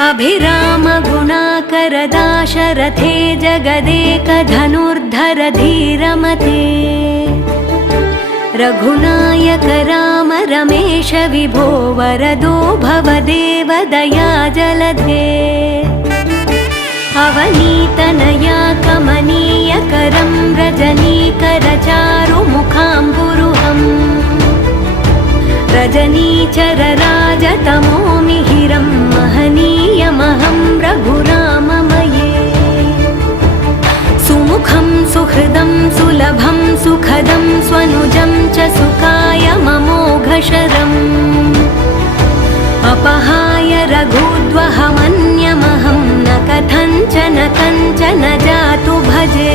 अभिराम गुणाकर दाशरथे जगदेक धनुर्धर धीरमते रघुनायक राम रमेश विभो वरदो भवदेव दया जलधे अवनीतनया कमनीयकरं रजनीकर चारुमुखाम्बुरुहम् रजनीचर राजतमो मिहिरं महनीयमहं रघुराममये सुमुखं सुहृदं सुलभं सुखदं स्वनुजं च सुखाय ममोघशरम् अपहाय रघुद्वहमन्यमहं न कथञ्चन कञ्चन जातु भजे।